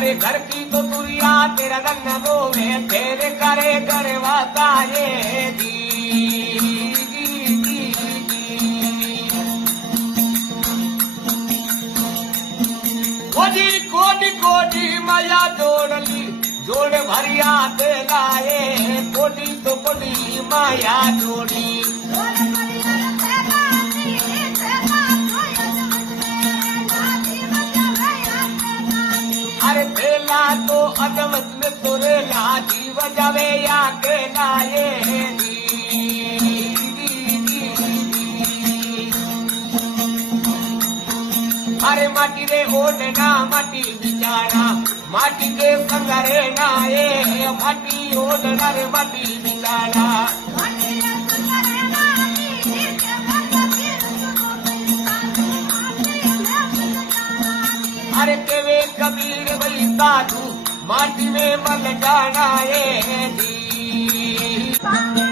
अरे घर की तो दुनिया तेरा रंग रोवे तेरे करे करवाता ये दी कोडी कोडी कोडी माया जोड़ली जोड़ भरिया ते लाए कोडी तो कोडी माया जोड़ी अरे तेला तो अदमत में तोरे ला जीव जावे या के लाए अरे माटी रे ओढ़ना माटी बिचारा माटी के संगरे नाए माटी ओढ़ना रे माटी बिचारा अरे केवे कबीर भाई साधु माटी में मल जाना ये दी